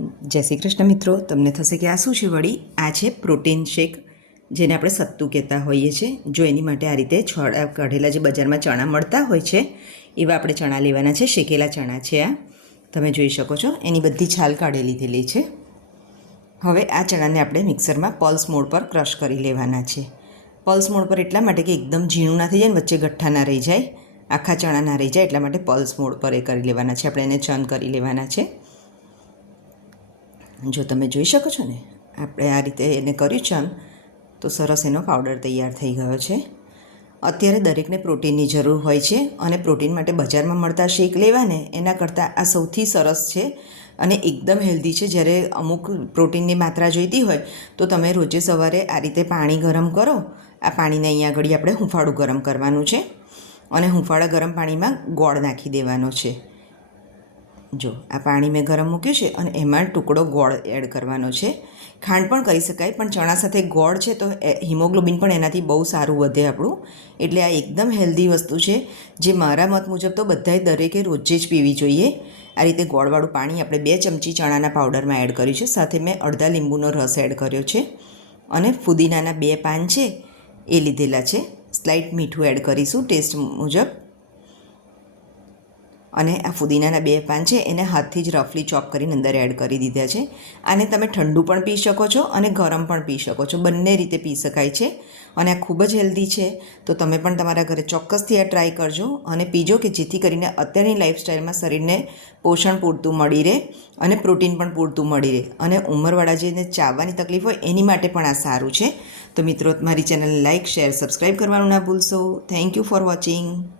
જય શ્રી કૃષ્ણ મિત્રો, તમને થશે કે આ શું છે વળી? આ છે પ્રોટીન શેક, જેને આપણે સત્તુ કહેતા હોઈએ છીએ જો એની માટે આ રીતે છોડ કઢેલા જે બજારમાં ચણા મળતા હોય છે, એવા આપણે ચણા લેવાના છે, શેકેલા ચણા છે આ. તમે જોઈ શકો છો, એની બધી છાલ કાઢી લીધેલી છે. હવે આ ચણાને આપણે મિક્સરમાં પલ્સ મોડ પર ક્રશ કરી લેવાના છે. પલ્સ મોડ પર એટલા માટે કે એકદમ ઝીણું ના થઈ જાય ને વચ્ચે ગઠ્ઠા ના રહી જાય, આખા ચણા ના રહી જાય, એટલા માટે પલ્સ મોડ પર એ કરી લેવાના છે. આપણે એને ચન કરી લેવાના છે. જો તમે જોઈ શકો છો ને, આપણે આ રીતે એને કર્યું છે આમ, તો સરસ એનો પાવડર તૈયાર થઈ ગયો છે. અત્યારે દરેકને પ્રોટીનની જરૂર હોય છે અને પ્રોટીન માટે બજારમાં મળતા શેક લેવાને, એના કરતાં આ સૌથી સરસ છે અને એકદમ હેલ્ધી છે. જ્યારે અમુક પ્રોટીનની માત્રા જોઈતી હોય, તો તમે રોજે સવારે આ રીતે પાણી ગરમ કરો. આ પાણીને અહીંયા આગળ આપણે હુંફાળું ગરમ કરવાનું છે અને હુંફાળા ગરમ પાણીમાં ગોળ નાખી દેવાનો છે. જો, આ પાણી મેં ગરમ મૂક્યું છે અને એમાં ટુકડો ગોળ એડ કરવાનો છે. ખાંડ પણ કરી શકાય, પણ ચણા સાથે ગોળ છે તો હિમોગ્લોબિન પણ એનાથી બહુ સારું વધે આપણું. એટલે આ એકદમ હેલ્ધી વસ્તુ છે, જે મારા મત મુજબ તો બધાએ દરેકે રોજે જ પીવી જોઈએ. આ રીતે ગોળવાળું પાણી આપણે બે ચમચી ચણાના પાવડરમાં એડ કર્યું છે, સાથે મેં અડધા લીંબુનો રસ એડ કર્યો છે. અને ફુદીનાના બે પાન છે, એ લીધેલા છે. સ્લાઇટ મીઠું એડ કરીશું, ટેસ્ટ મુજબ. અને આ ફુદીનાના બે પાન છે, એને હાથથી જ રફલી ચોપ કરીને અંદર એડ કરી દીધા છે. આને તમે ઠંડુ પણ પી શકો છો અને ગરમ પણ પી શકો છો. બંને રીતે પી શકાય છે અને આ ખૂબ જ હેલ્ધી છે. તો તમે પણ તમારા ઘરે ચોક્કસથી આ ટ્રાય કરજો અને પીજો કે જેથી કરીને અત્યારની લાઈફસ્ટાઈલમાં શરીરને પોષણ પૂરતું મળી રહે અને પ્રોટીન પણ પૂરતું મળી રહે. અને ઉંમરવાળા જેને ચાવવાની તકલીફ હોય એની માટે પણ આ સારું છે. તો મિત્રો, મારી ચેનલને લાઇક શેર સબસ્ક્રાઈબ કરવાનું ના ભૂલશો. Thank you for watching